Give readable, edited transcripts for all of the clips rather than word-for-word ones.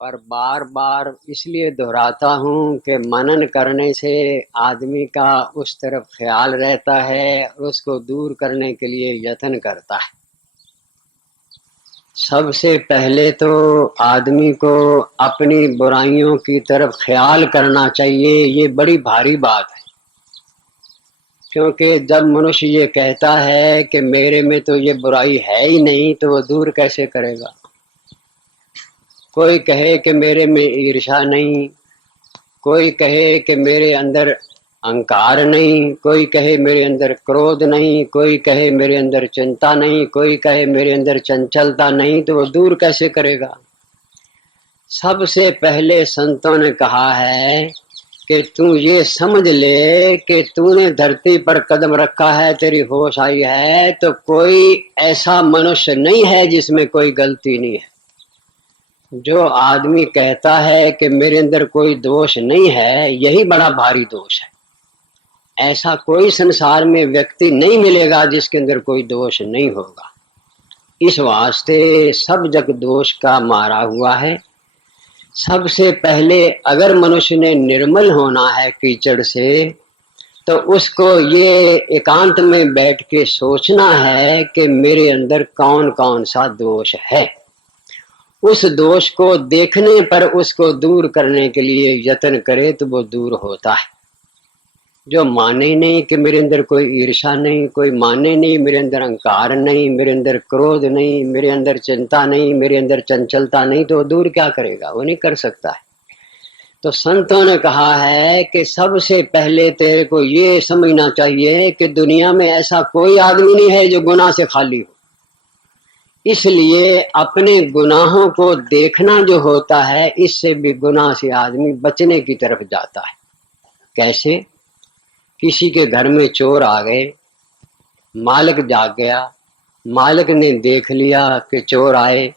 पर बार बार इसलिए दोहराता हूँ कि मनन करने से आदमी का उस तरफ ख्याल रहता है और उसको दूर करने के लिए यत्न करता है। सबसे पहले तो आदमी को अपनी बुराइयों की तरफ ख्याल करना चाहिए। ये बड़ी भारी बात है, क्योंकि जब मनुष्य ये कहता है कि मेरे में तो ये बुराई है ही नहीं, तो वो दूर कैसे करेगा। कोई कहे कि मेरे में ईर्ष्या नहीं, कोई कहे कि मेरे अंदर अहंकार नहीं, कोई कहे मेरे अंदर क्रोध नहीं, कोई कहे मेरे अंदर चिंता नहीं, कोई कहे मेरे अंदर चंचलता नहीं, तो वो दूर कैसे करेगा। सबसे पहले संतों ने कहा है कि तू ये समझ ले कि तूने धरती पर कदम रखा है, तेरी होश आई है, तो कोई ऐसा मनुष्य नहीं है जिसमें कोई गलती नहीं है। जो आदमी कहता है कि मेरे अंदर कोई दोष नहीं है, यही बड़ा भारी दोष है। ऐसा कोई संसार में व्यक्ति नहीं मिलेगा जिसके अंदर कोई दोष नहीं होगा। इस वास्ते सब जग दोष का मारा हुआ है। सबसे पहले अगर मनुष्य ने निर्मल होना है कीचड़ से, तो उसको ये एकांत में बैठ के सोचना है कि मेरे अंदर कौन कौन सा दोष है। उस दोष को देखने पर उसको दूर करने के लिए यत्न करे तो वो दूर होता है। जो माने नहीं कि मेरे अंदर कोई ईर्ष्या नहीं, कोई माने नहीं मेरे अंदर अहंकार नहीं, मेरे अंदर क्रोध नहीं, मेरे अंदर चिंता नहीं, मेरे अंदर चंचलता नहीं, तो दूर क्या करेगा, वो नहीं कर सकता है। तो संतों ने कहा है कि सबसे पहले तेरे को ये समझना चाहिए कि दुनिया में ऐसा कोई आदमी नहीं है जो गुनाह से खाली हो। इसलिए अपने गुनाहों को देखना जो होता है, इससे भी गुनाह से आदमी बचने की तरफ जाता है। कैसे? किसी के घर में चोर आ गए, मालिक जाग गया, मालिक ने देख लिया कि चोर आए,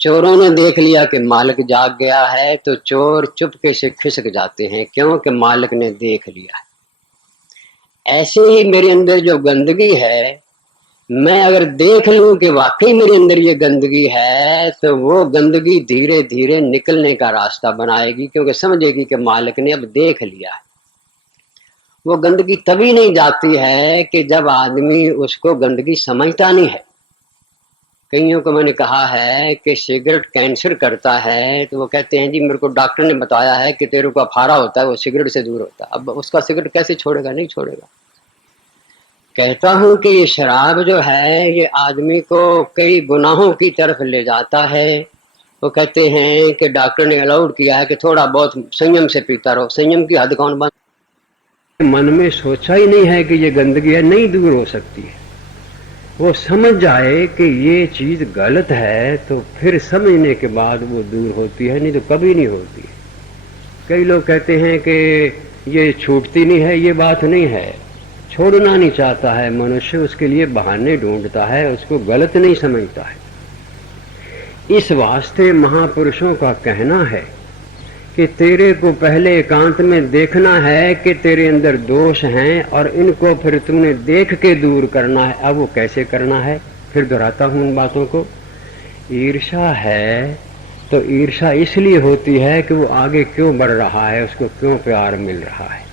चोरों ने देख लिया कि मालिक जाग गया है, तो चोर चुपके से खिसक जाते हैं, क्योंकि मालिक ने देख लिया है। ऐसे ही मेरे अंदर जो गंदगी है, मैं अगर देख लूं कि वाकई मेरे अंदर ये गंदगी है, तो वो गंदगी धीरे धीरे निकलने का रास्ता बनाएगी, क्योंकि समझेगी कि मालिक ने अब देख लिया है। वो गंदगी तभी नहीं जाती है कि जब आदमी उसको गंदगी समझता नहीं है। कईयों को मैंने कहा है कि सिगरेट कैंसर करता है, तो वो कहते हैं जी मेरे को डॉक्टर ने बताया है कि तेरे को अफारा होता है, वो सिगरेट से दूर होता है। अब उसका सिगरेट कैसे छोड़ेगा? नहीं छोड़ेगा। कहता हूं कि ये शराब जो है, ये आदमी को कई गुनाहों की तरफ ले जाता है। वो कहते हैं कि डॉक्टर ने अलाउड किया है कि थोड़ा बहुत संयम से पीता रहो। संयम की हद कौन बंद? मन में सोचा ही नहीं है कि ये गंदगी है, नहीं दूर हो सकती है। वो समझ जाए कि ये चीज गलत है, तो फिर समझने के बाद वो दूर होती है, नहीं तो कभी नहीं होती। कई लोग कहते हैं कि ये छूटती नहीं है, ये बात नहीं है। छोड़ना नहीं चाहता है मनुष्य, उसके लिए बहाने ढूंढता है, उसको गलत नहीं समझता है। इस वास्ते महापुरुषों का कहना है कि तेरे को पहले एकांत में देखना है कि तेरे अंदर दोष हैं, और इनको फिर तुमने देख के दूर करना है। अब वो कैसे करना है? फिर दोहराता हूं उन बातों को। ईर्ष्या है तो ईर्ष्या इसलिए होती है कि वो आगे क्यों बढ़ रहा है, उसको क्यों प्यार मिल रहा है।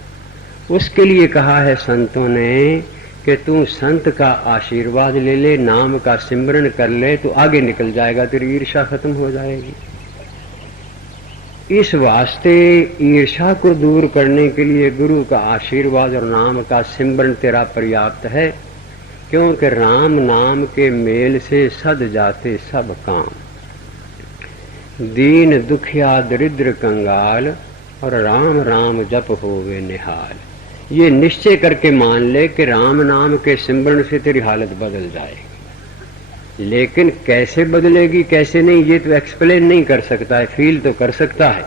उसके लिए कहा है संतों ने कि तू संत का आशीर्वाद ले ले, नाम का सिमरन कर ले, तो आगे निकल जाएगा, तेरी ईर्ष्या खत्म हो जाएगी। इस वास्ते ईर्ष्या को दूर करने के लिए गुरु का आशीर्वाद और नाम का सिमरन तेरा पर्याप्त है, क्योंकि राम नाम के मेल से सद जाते सब काम। दीन दुखिया दरिद्र कंगाल, और राम राम जप होवे निहाल। ये निश्चय करके मान ले कि राम नाम के सिमरन से तेरी हालत बदल जाएगी। लेकिन कैसे बदलेगी कैसे नहीं, ये तो एक्सप्लेन नहीं कर सकता है, फील तो कर सकता है।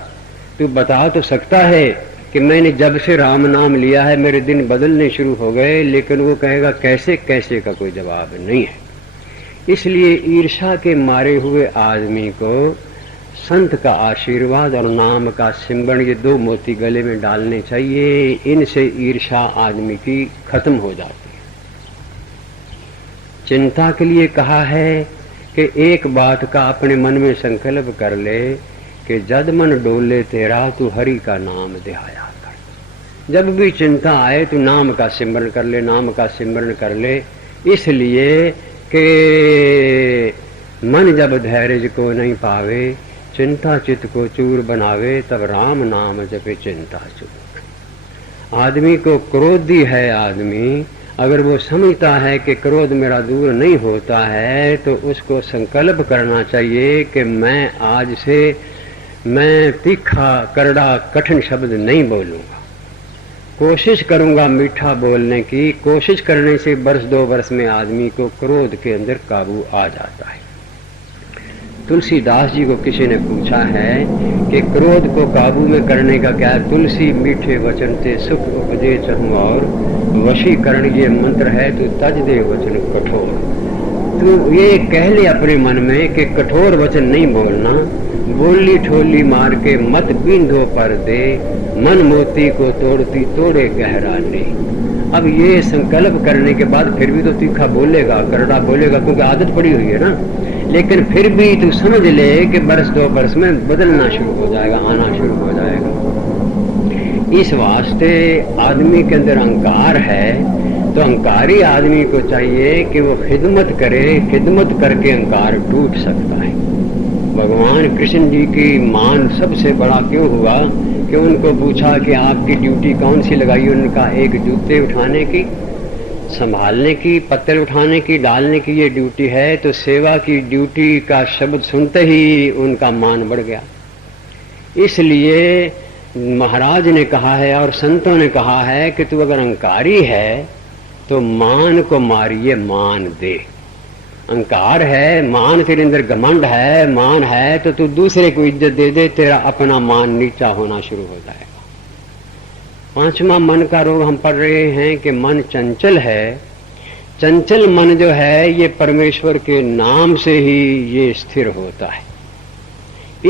तू बता तो सकता है कि मैंने जब से राम नाम लिया है मेरे दिन बदलने शुरू हो गए, लेकिन वो कहेगा कैसे कैसे का कोई जवाब नहीं है। इसलिए ईर्ष्या के मारे हुए आदमी को संत का आशीर्वाद और नाम का सिमरन, ये दो मोती गले में डालने चाहिए। इनसे ईर्ष्या आदमी की खत्म हो जाती है। चिंता के लिए कहा है कि एक बात का अपने मन में संकल्प कर ले कि जद मन डोले तेरा तू हरि का नाम ध्याया कर। जब भी चिंता आए तू नाम का सिमरन कर ले, नाम का सिमरन कर ले। इसलिए कि मन जब धैर्य को नहीं पावे, चिंता चित्त को चूर बनावे, तब राम नाम जपे चिंता चूर। आदमी को क्रोधी है आदमी, अगर वो समझता है कि क्रोध मेरा दूर नहीं होता है तो उसको संकल्प करना चाहिए कि मैं आज से मैं तीखा कड़वा कठिन शब्द नहीं बोलूँगा, कोशिश करूँगा मीठा बोलने की। कोशिश करने से वर्ष 2 वर्ष में आदमी को क्रोध के अंदर काबू आ जाता है। तुलसीदास जी को किसी ने पूछा है कि क्रोध को काबू में करने का क्या है? तुलसी मीठे वचन से सुख उपदेश हूँ और वशीकरण ये मंत्र है, तू तज दे वचन कठोर। तू ये कह ले अपने मन में कि कठोर वचन नहीं बोलना, बोली ठोली मार के मत बिंधो पर दे, मन मोती को तोड़ती तोड़े गहरा ने। अब ये संकल्प करने के बाद फिर भी तो तीखा बोलेगा, करड़ा बोलेगा, क्योंकि आदत पड़ी हुई है ना। लेकिन फिर भी तू समझ ले कि वर्ष 2 वर्ष में बदलना शुरू हो जाएगा, आना शुरू हो जाएगा। इस वास्ते आदमी के अंदर अहंकार है तो अहंकारी आदमी को चाहिए कि वो खिदमत करे, खिदमत करके अहंकार टूट सकता है। भगवान कृष्ण जी की मान सबसे बड़ा क्यों हुआ कि उनको पूछा कि आपकी ड्यूटी कौन सी लगाई? उनका एक जूते उठाने की, संभालने की, पत्थर उठाने की, डालने की ये ड्यूटी है। तो सेवा की ड्यूटी का शब्द सुनते ही उनका मान बढ़ गया। इसलिए महाराज ने कहा है और संतों ने कहा है कि तू अगर अहंकारी है तो मान को मारिए, मान दे। अहंकार है, मान तेरे अंदर घमंड है, मान है तो तू दूसरे को इज्जत दे दे, तेरा अपना मान नीचा होना शुरू हो जाएगा। 5वां मन का रोग हम पढ़ रहे हैं कि मन चंचल है। चंचल मन जो है ये परमेश्वर के नाम से ही ये स्थिर होता है।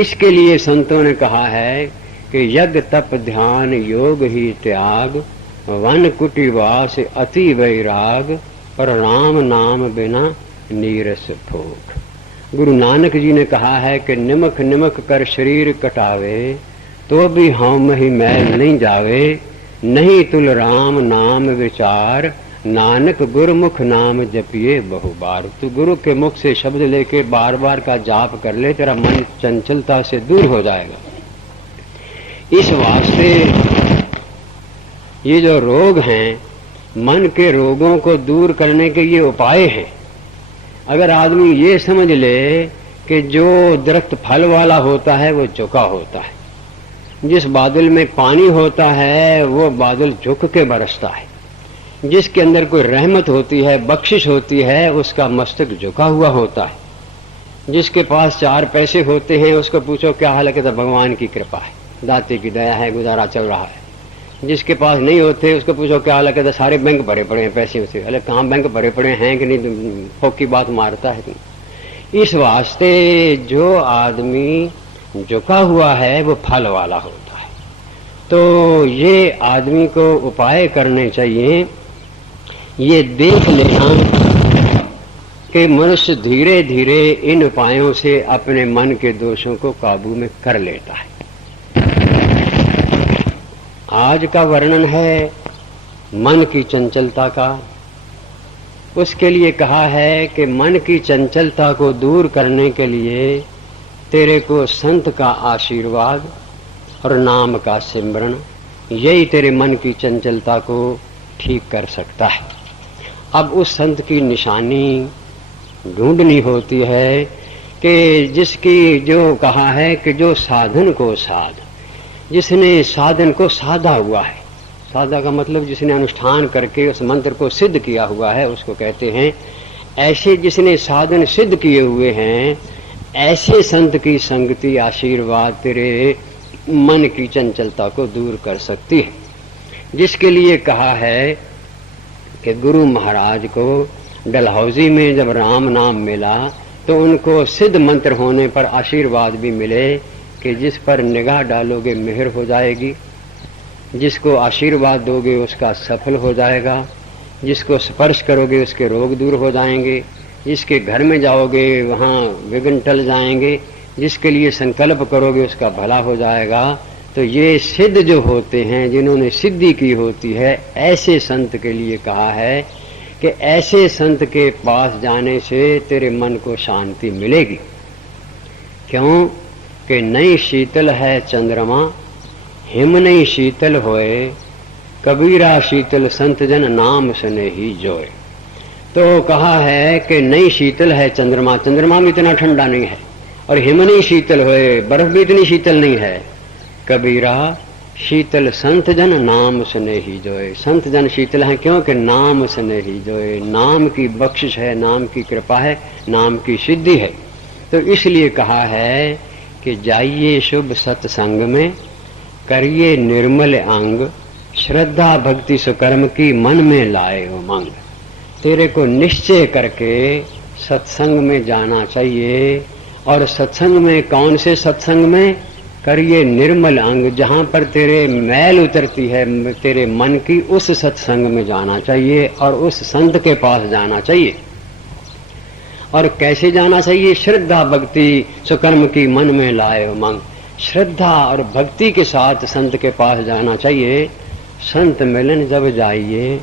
इसके लिए संतों ने कहा है कि यज्ञ तप ध्यान योग ही त्याग, वन कुटिवास अति वैराग, पर राम नाम बिना नीरस भोग। गुरु नानक जी ने कहा है कि निमक निमक कर शरीर कटावे, तो भी हम ही मैल नहीं जावे, नहीं तुल राम नाम विचार, नानक गुरुमुख नाम जपिए बहु बार। तू गुरु के मुख से शब्द लेके बार बार का जाप कर ले, तेरा मन चंचलता से दूर हो जाएगा। इस वास्ते ये जो रोग हैं, मन के रोगों को दूर करने के ये उपाय हैं। अगर आदमी ये समझ ले कि जो दरख्त फल वाला होता है वो झुका होता है, जिस बादल में पानी होता है वो बादल झुक के बरसता है, जिसके अंदर कोई रहमत होती है, बख्शिश होती है, उसका मस्तक झुका हुआ होता है। जिसके पास 4 पैसे होते हैं उसको पूछो क्या हाल है, कहता भगवान की कृपा है, दाते की दया है, गुजारा चल रहा है। जिसके पास नहीं होते उसको पूछो क्या हाल है, कहता सारे बैंक भरे पड़े हैं पैसे से। अरे कहाँ बैंक भरे पड़े हैं कि नहीं, फोक की बात मारता है तुम। इस वास्ते जो आदमी झुका हुआ है वो फल वाला होता है। तो ये आदमी को उपाय करने चाहिए। ये देख लेना कि मनुष्य धीरे धीरे इन उपायों से अपने मन के दोषों को काबू में कर लेता है। आज का वर्णन है मन की चंचलता का। उसके लिए कहा है कि मन की चंचलता को दूर करने के लिए तेरे को संत का आशीर्वाद और नाम का सिमरन, यही तेरे मन की चंचलता को ठीक कर सकता है। अब उस संत की निशानी ढूंढनी होती है कि जिसकी जो कहा है कि जो साधन को साध, जिसने साधन को साधा हुआ है, साधा का मतलब जिसने अनुष्ठान करके उस मंत्र को सिद्ध किया हुआ है उसको कहते हैं। ऐसे जिसने साधन सिद्ध किए हुए हैं ऐसे संत की संगति आशीर्वाद तेरे मन की चंचलता को दूर कर सकती है। जिसके लिए कहा है कि गुरु महाराज को डलहौजी में जब राम नाम मिला तो उनको सिद्ध मंत्र होने पर आशीर्वाद भी मिले कि जिस पर निगाह डालोगे मेहर हो जाएगी, जिसको आशीर्वाद दोगे उसका सफल हो जाएगा, जिसको स्पर्श करोगे उसके रोग दूर हो जाएंगे, जिसके घर में जाओगे वहाँ विघ्न टल जाएंगे। जिसके लिए संकल्प करोगे उसका भला हो जाएगा। तो ये सिद्ध जो होते हैं, जिन्होंने सिद्धि की होती है, ऐसे संत के लिए कहा है कि ऐसे संत के पास जाने से तेरे मन को शांति मिलेगी। क्यों कि नहीं शीतल है चंद्रमा, हिम नहीं शीतल होए, कबीरा शीतल संत जन नाम सुने ही जोए। तो कहा है कि नहीं शीतल है चंद्रमा, चंद्रमा भी इतना ठंडा नहीं है, और हिम नहीं शीतल होए, बर्फ भी इतनी शीतल नहीं है। कबीरा शीतल संत जन नाम सुने ही जोए। संत जन शीतल हैं क्योंकि नाम सुने ही जोए। नाम की बख्शिश है, नाम की कृपा है, नाम की सिद्धि है। तो इसलिए कहा है कि जाइए शुभ सत्संग में, करिए निर्मल अंग, श्रद्धा भक्ति सुकर्म की मन में लाए उमंग। तेरे को निश्चय करके सत्संग में जाना चाहिए। और सत्संग में, कौन से सत्संग में? करिए निर्मल अंग, जहां पर तेरे मैल उतरती है तेरे मन की, उस सत्संग में जाना चाहिए और उस संत के पास जाना चाहिए। और कैसे जाना चाहिए? श्रद्धा भक्ति सुकर्म की मन में लाए उमंग। श्रद्धा और भक्ति के साथ संत के पास जाना चाहिए। संत मिलन जब जाइए,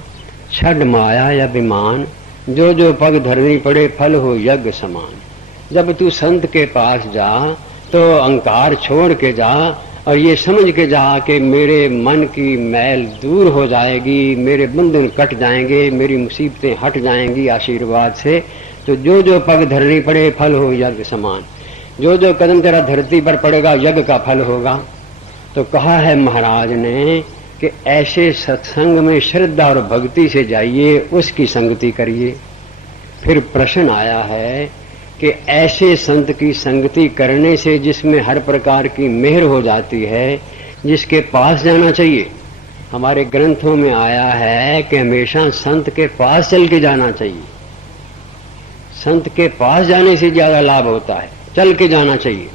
छड माया या अभिमान, जो जो पग धरनी पड़े फल हो यज्ञ समान। जब तू संत के पास जा तो अहंकार छोड़ के जा और ये समझ के जा कि मेरे मन की मैल दूर हो जाएगी, मेरे बंधन कट जाएंगे, मेरी मुसीबतें हट जाएंगी आशीर्वाद से। तो जो जो पग धरनी पड़े फल हो यज्ञ समान, जो जो कदम तेरा धरती पर पड़ेगा यज्ञ का फल होगा। तो कहा है महाराज ने कि ऐसे सत्संग में श्रद्धा और भक्ति से जाइए, उसकी संगति करिए। फिर प्रश्न आया है कि ऐसे संत की संगति करने से जिसमें हर प्रकार की मेहर हो जाती है, जिसके पास जाना चाहिए। हमारे ग्रंथों में आया है कि हमेशा संत के पास चल के जाना चाहिए। संत के पास जाने से ज्यादा लाभ होता है, चल के जाना चाहिए।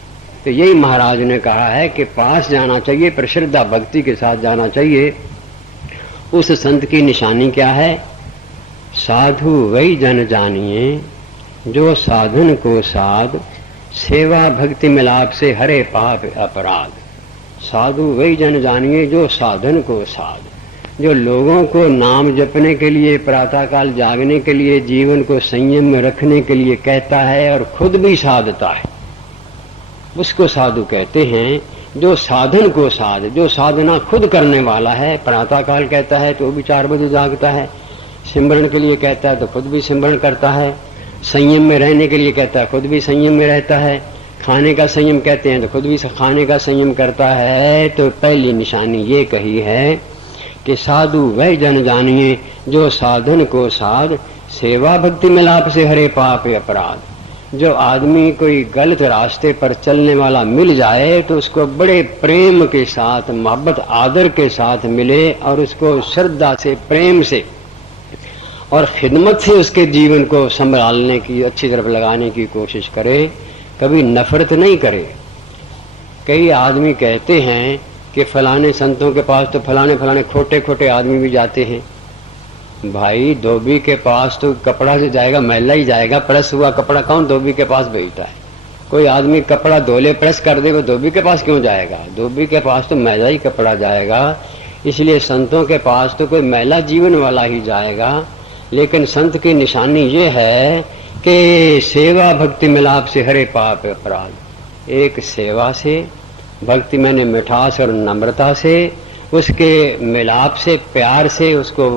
तो यही महाराज ने कहा है कि पास जाना चाहिए, पर श्रद्धा भक्ति के साथ जाना चाहिए। उस संत की निशानी क्या है? साधु वही जन जानिए, जो साधन को साध, सेवा भक्ति मिलाप से हरे पाप अपराध। साधु वही जन जानिए जो साधन को साध, जो लोगों को नाम जपने के लिए, प्रातःकाल जागने के लिए, जीवन को संयम में रखने के लिए कहता है और खुद भी साधता है, उसको साधु कहते हैं। जो साधन को साध, जो साधना खुद करने वाला है, प्रातःकाल कहता है तो वो भी 4 बजे जागता है, सिमरन के लिए कहता है तो खुद भी सिमरन करता है, संयम में रहने के लिए कहता है खुद भी संयम में रहता है, खाने का संयम कहते हैं तो खुद भी खाने का संयम करता है। तो पहली निशानी ये कही है कि साधु वह जन जानिए जो साधन को साध, सेवा भक्ति मिलाप से हरे पाप अपराध। जो आदमी कोई गलत रास्ते पर चलने वाला मिल जाए तो उसको बड़े प्रेम के साथ, मोहब्बत आदर के साथ मिले और उसको श्रद्धा से, प्रेम से और खिदमत से उसके जीवन को संभालने की, अच्छी तरफ लगाने की कोशिश करे, कभी नफरत नहीं करे। कई आदमी कहते हैं कि फलाने संतों के पास तो फलाने फलाने खोटे खोटे आदमी भी जाते हैं। भाई धोबी के पास तो कपड़ा से जाएगा, मैला ही जाएगा। प्रेस हुआ कपड़ा कौन धोबी के पास भेजता है? कोई आदमी कपड़ा धोले प्रेस कर दे, वो धोबी के पास क्यों जाएगा? धोबी के पास तो मैला ही कपड़ा जाएगा। इसलिए संतों के पास तो कोई मैला जीवन वाला ही जाएगा। लेकिन संत की निशानी ये है कि सेवा भक्ति मिलाप से हरे पाप अपराध। एक सेवा से, भक्ति मैंने मिठास और नम्रता से, उसके मिलाप से, प्यार से, उसको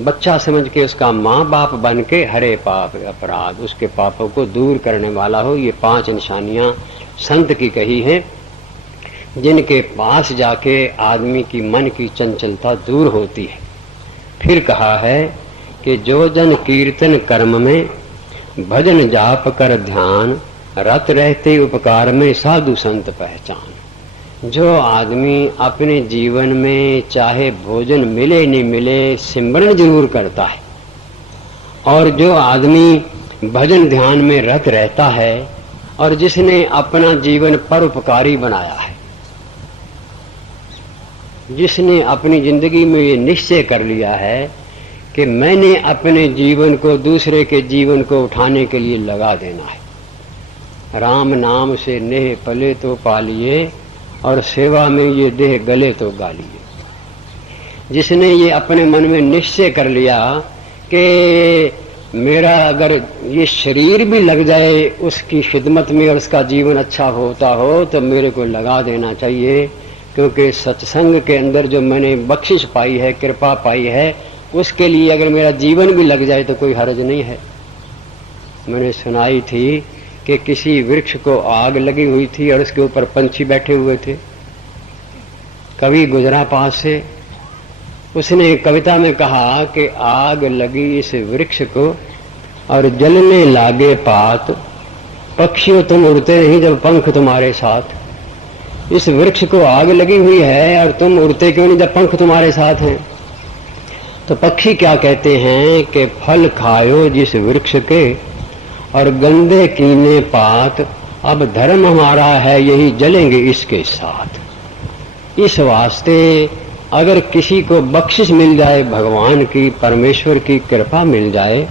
बच्चा समझ के, उसका माँ बाप बन के हरे पाप अपराध, उसके पापों को दूर करने वाला हो। ये 5 निशानियां संत की कही हैं, जिनके पास जाके आदमी की मन की चंचलता दूर होती है। फिर कहा है कि जो जन कीर्तन कर्म में, भजन जाप कर ध्यान, रत रहते उपकार में साधु संत पहचान। जो आदमी अपने जीवन में चाहे भोजन मिले नहीं मिले, सिमरन जरूर करता है, और जो आदमी भजन ध्यान में रत रहता है, और जिसने अपना जीवन परोपकारी बनाया है, जिसने अपनी जिंदगी में ये निश्चय कर लिया है कि मैंने अपने जीवन को दूसरे के जीवन को उठाने के लिए लगा देना है, राम नाम से नेह पले तो पालिए, और सेवा में ये देह गले तो गालिए। जिसने ये अपने मन में निश्चय कर लिया कि मेरा अगर ये शरीर भी लग जाए उसकी खिदमत में और उसका जीवन अच्छा होता हो तो मेरे को लगा देना चाहिए, क्योंकि सत्संग के अंदर जो मैंने बख्शिश पाई है, कृपा पाई है, उसके लिए अगर मेरा जीवन भी लग जाए तो कोई हर्ज नहीं है। मैंने सुनाई थी कि किसी वृक्ष को आग लगी हुई थी और उसके ऊपर पंछी बैठे हुए थे। कवि गुजरा पास से, उसने कविता में कहा कि आग लगी इस वृक्ष को और जलने लागे पात, पक्षियों तुम उड़ते नहीं जब पंख तुम्हारे साथ। इस वृक्ष को आग लगी हुई है और तुम उड़ते क्यों नहीं जब पंख तुम्हारे साथ हैं। तो पक्षी क्या कहते हैं कि फल खायो जिस वृक्ष के और गंदे कीने पात, अब धर्म हमारा है यही जलेंगे इसके साथ। इस वास्ते अगर किसी को बख्शिश मिल जाए, भगवान की परमेश्वर की कृपा मिल जाए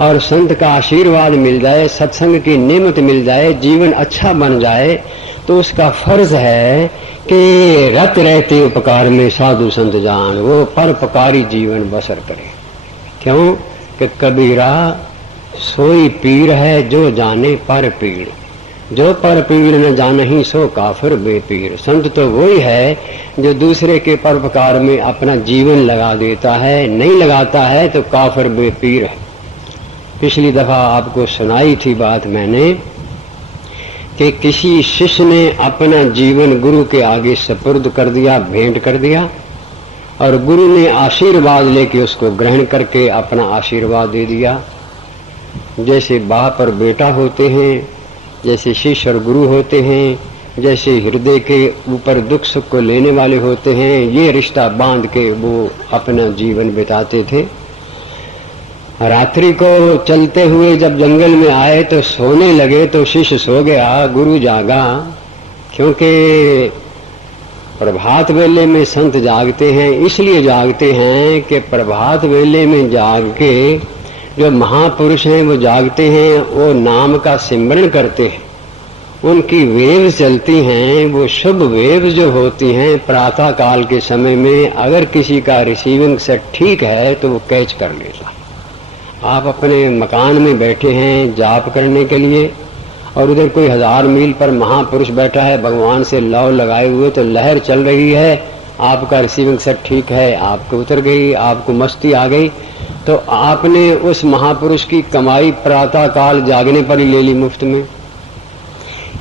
और संत का आशीर्वाद मिल जाए, सत्संग की नेमत मिल जाए, जीवन अच्छा बन जाए, तो उसका फर्ज है कि रत रहते उपकार में साधु संत जान, वो परोपकारी जीवन बसर करे। क्यों कि कबीरा सोई पीर है जो जाने पर पीर, जो पर पीर न जानही सो काफिर बेपीर। संत तो वही है जो दूसरे के परोपकार में अपना जीवन लगा देता है, नहीं लगाता है तो काफिर बेपीर है। पिछली दफा आपको सुनाई थी बात मैंने कि किसी शिष्य ने अपना जीवन गुरु के आगे सुपुर्द कर दिया, भेंट कर दिया, और गुरु ने आशीर्वाद लेके उसको ग्रहण करके अपना आशीर्वाद दे दिया। जैसे बाप और बेटा होते हैं, जैसे शिष्य और गुरु होते हैं, जैसे हृदय के ऊपर दुख सुख को लेने वाले होते हैं, ये रिश्ता बांध के वो अपना जीवन बिताते थे। रात्रि को चलते हुए जब जंगल में आए तो सोने लगे तो शिष्य सो गया, गुरु जागा। क्योंकि प्रभात वेले में संत जागते हैं, इसलिए जागते हैं कि प्रभात वेले में जाग के जो महापुरुष हैं वो जागते हैं, वो नाम का सिमरन करते हैं, उनकी वेव चलती हैं। वो शुभ वेव जो होती हैं प्रातः काल के समय में, अगर किसी का रिसीविंग सेट ठीक है तो वो कैच कर लेता। आप अपने मकान में बैठे हैं जाप करने के लिए और उधर कोई 1000 मील पर महापुरुष बैठा है भगवान से लौ लगाए हुए, तो लहर चल रही है, आपका रिसीविंग सेट ठीक है, आपको उतर गई, आपको मस्ती आ गई, तो आपने उस महापुरुष की कमाई प्रातः काल जागने पर ही ले ली मुफ्त में।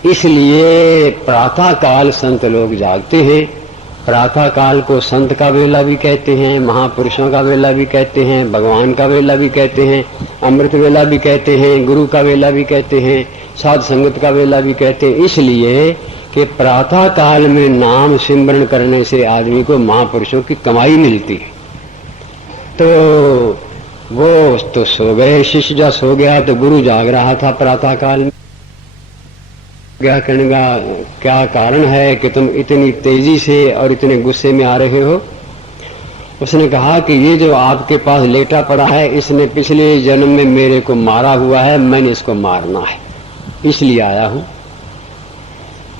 इसलिए प्रातः काल संत लोग जागते हैं। प्रातः काल को संत का वेला भी कहते हैं, महापुरुषों का वेला भी कहते हैं, भगवान का वेला भी कहते हैं, अमृत वेला भी कहते हैं, गुरु का वेला भी कहते हैं, साध संगत का वेला भी कहते हैं। इसलिए कि प्रातः काल में नाम सिमरन करने से आदमी को महापुरुषों की कमाई मिलती है। तो वो तो सो गए, शिष्य जा सो गया तो गुरु जाग रहा था प्रातः काल में। क्या कहने का क्या कारण है कि तुम इतनी तेजी से और इतने गुस्से में आ रहे हो। उसने कहा कि ये जो आपके पास लेटा पड़ा है इसने पिछले जन्म में मेरे को मारा हुआ है, मैंने इसको मारना है, इसलिए आया हूं।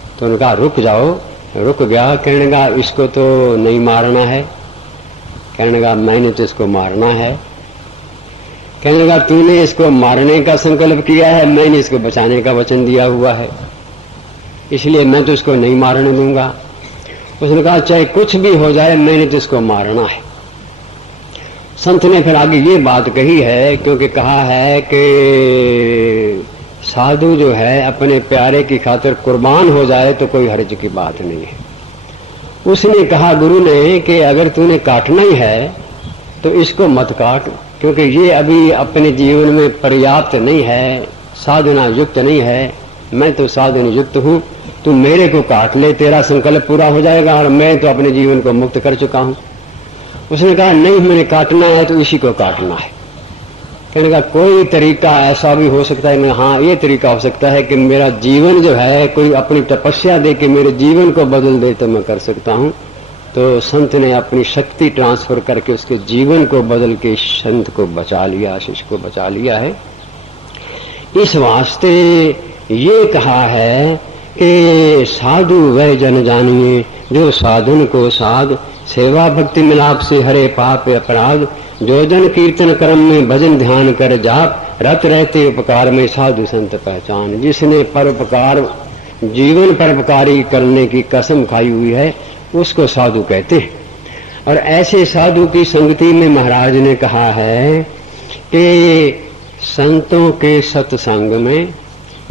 तो उन्होंने कहा रुक जाओ। रुक गया। कहने का इसको तो नहीं मारना है। कहने का मैंने तो इसको मारना है। कहने लगा तूने इसको मारने का संकल्प किया है, मैंने इसको बचाने का वचन दिया हुआ है, इसलिए मैं तो इसको नहीं मारने दूंगा। उसने कहा चाहे कुछ भी हो जाए मैंने तो इसको मारना है। संत ने फिर आगे ये बात कही है, क्योंकि कहा है कि साधु जो है अपने प्यारे की खातिर कुर्बान हो जाए तो कोई हर्ज की बात नहीं है। उसने कहा गुरु ने कि अगर तूने काटना ही है तो इसको मत काट, क्योंकि ये अभी अपने जीवन में पर्याप्त नहीं है, साधना युक्त नहीं है। मैं तो साधना युक्त हूँ, तू मेरे को काट ले, तेरा संकल्प पूरा हो जाएगा और मैं तो अपने जीवन को मुक्त कर चुका हूँ। उसने कहा नहीं, मैंने काटना है तो इसी को काटना है। कहने का कोई तरीका ऐसा भी हो सकता है। हाँ, ये तरीका हो सकता है कि मेरा जीवन जो है कोई अपनी तपस्या दे के मेरे जीवन को बदल दे तो मैं कर सकता हूँ। तो संत ने अपनी शक्ति ट्रांसफर करके उसके जीवन को बदल के संत को बचा लिया, शिष्य को बचा लिया है। इस वास्ते ये कहा है कि साधु वह जन जानिए जो साधुन को साध, सेवा भक्ति मिलाप से हरे पाप अपराध, जो जन कीर्तन कर्म में भजन ध्यान कर जाप, रत रहते उपकार में साधु संत पहचान। जिसने परोपकार जीवन परोपकारी करने की कसम खाई हुई है उसको साधु कहते हैं। और ऐसे साधु की संगति में महाराज ने कहा है कि संतों के सत्संग में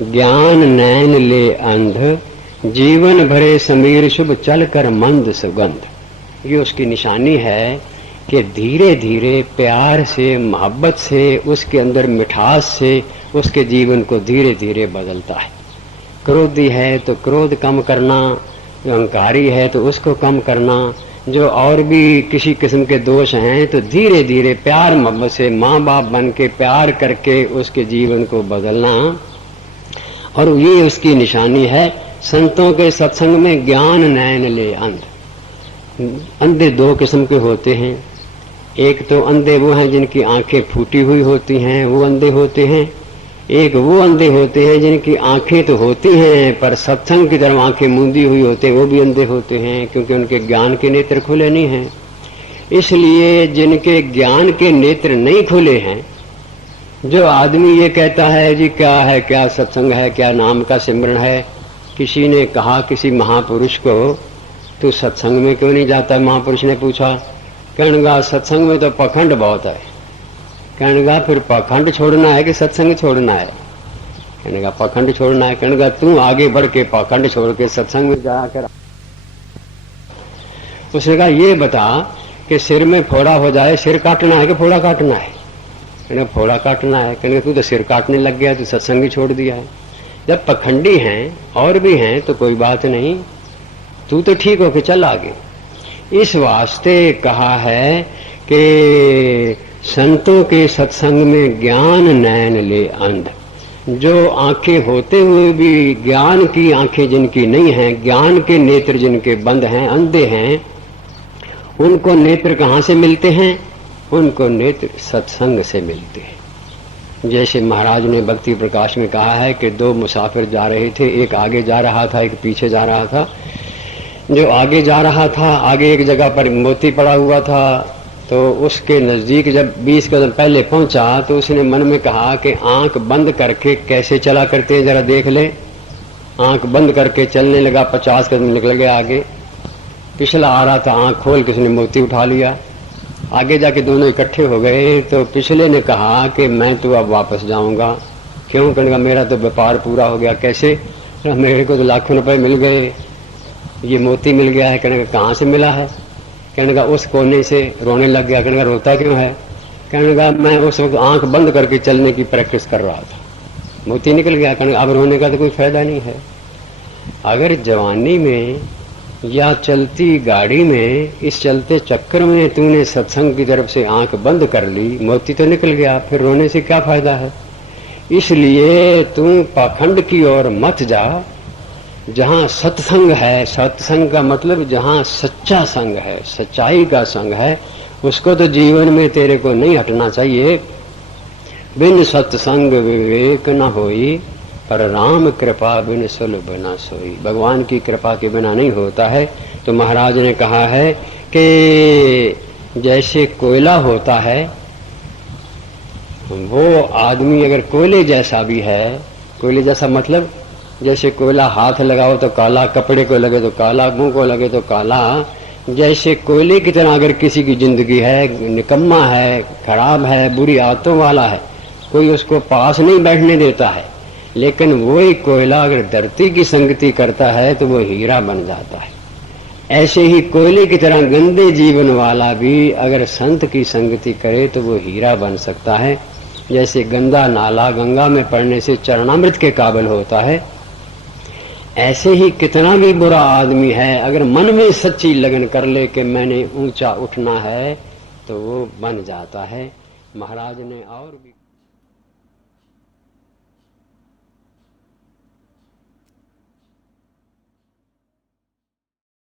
ज्ञान नैन ले अंध, जीवन भरे समीर शुभ चल कर मंद सुगंध। ये उसकी निशानी है कि धीरे धीरे प्यार से मोहब्बत से उसके अंदर मिठास से उसके जीवन को धीरे धीरे बदलता है। क्रोधी है तो क्रोध कम करना, अहंकारी है तो उसको कम करना, जो और भी किसी किस्म के दोष हैं तो धीरे धीरे प्यार मोहब्बत से माँ बाप बन के प्यार करके उसके जीवन को बदलना। और ये उसकी निशानी है। संतों के सत्संग में ज्ञान नैन ले अंध। अंधे दो किस्म के होते हैं। एक तो अंधे वो हैं जिनकी आंखें फूटी हुई होती हैं, वो अंधे होते हैं। एक वो अंधे होते हैं जिनकी आंखें तो होती हैं पर सत्संग की तरफ आंखें मूंदी हुई होते हैं, वो भी अंधे होते हैं क्योंकि उनके ज्ञान के नेत्र खुले नहीं हैं। इसलिए जिनके ज्ञान के नेत्र नहीं खुले हैं, जो आदमी ये कहता है जी क्या है, क्या सत्संग है, क्या नाम का सिमरन है। किसी ने कहा किसी महापुरुष को, तू सत्संग में क्यों नहीं जाता? महापुरुष ने पूछा। कहने लगा सत्संग में तो पखंड बहुत है। कहने लगा फिर पखंड छोड़ना है कि सत्संग छोड़ना है? कहने लगा पखंड छोड़ना है। कहने लगा तू आगे बढ़ के पखंड छोड़ के सत्संग में जाकर। उसने कहा ये बता कि सिर में फोड़ा हो जाए, सिर काटना है कि फोड़ा काटना है? कहने फोड़ा काटना है। कहने तू तो सिर काटने लग गया, तू सत्संग ही छोड़ दिया है। जब पखंडी हैं और भी हैं तो कोई बात नहीं, तू तो ठीक हो के चल आगे। इस वास्ते कहा है कि संतों के सत्संग में ज्ञान नैन ले अंध। जो आंखें होते हुए भी ज्ञान की आंखें जिनकी नहीं हैं, ज्ञान के नेत्र जिनके बंद हैं, अंधे हैं, उनको नेत्र कहाँ से मिलते हैं? उनको नेत्र सत्संग से मिलते हैं। जैसे महाराज ने भक्ति प्रकाश में कहा है कि दो मुसाफिर जा रहे थे, एक आगे जा रहा था, एक पीछे जा रहा था। जो आगे जा रहा था, आगे एक जगह पर मोती पड़ा हुआ था, तो उसके नजदीक जब 20 कदम पहले पहुंचा तो उसने मन में कहा कि आंख बंद करके कैसे चला करते हैं जरा देख ले। आंख बंद करके चलने लगा, 50 कदम निकल गया आगे। पिछला आ रहा था, आंख खोल के उसने मोती उठा लिया। आगे जाके दोनों इकट्ठे हो गए तो पिछले ने कहा कि मैं तो अब वापस जाऊंगा। क्यों? कहने का मेरा तो व्यापार पूरा हो गया। कैसे? मेरे को तो लाखों रुपए मिल गए, ये मोती मिल गया है। कहने का कहाँ से मिला है? कहने का उस कोने से। रोने लग गया। कहने का रोता क्यों है? कहने का मैं उस वक्त आंख बंद करके चलने की प्रैक्टिस कर रहा था, मोती निकल गया। कहने अब रोने का तो कोई फायदा नहीं है। अगर जवानी में या चलती गाड़ी में इस चलते चक्कर में तूने सत्संग की तरफ से आंख बंद कर ली, मोती तो निकल गया, फिर रोने से क्या फायदा है? इसलिए तू पाखंड की ओर मत जा। जहाँ सत्संग है, सत्संग का मतलब जहाँ सच्चा संग है, सच्चाई का संग है, उसको तो जीवन में तेरे को नहीं हटना चाहिए। बिन सत्संग विवेक न होई, पर राम कृपा बिन सुलभ न सोई। भगवान की कृपा के बिना नहीं होता है। तो महाराज ने कहा है कि जैसे कोयला होता है, वो आदमी अगर कोयले जैसा भी है, कोयले जैसा मतलब जैसे कोयला हाथ लगाओ तो काला, कपड़े को लगे तो काला, मुंह को लगे तो काला, जैसे कोयले की तरह अगर किसी की जिंदगी है, निकम्मा है, खराब है, बुरी आदतों वाला है, कोई उसको पास नहीं बैठने देता है। लेकिन वही कोयला अगर धरती की संगति करता है तो वो हीरा बन जाता है। ऐसे ही कोयले की तरह गंदे जीवन वाला भी अगर संत की संगति करे तो वो हीरा बन सकता है। जैसे गंदा नाला गंगा में पड़ने से चरणामृत के काबिल होता है, ऐसे ही कितना भी बुरा आदमी है अगर मन में सच्ची लगन कर ले कि मैंने ऊंचा उठना है तो वो बन जाता है। महाराज ने और भी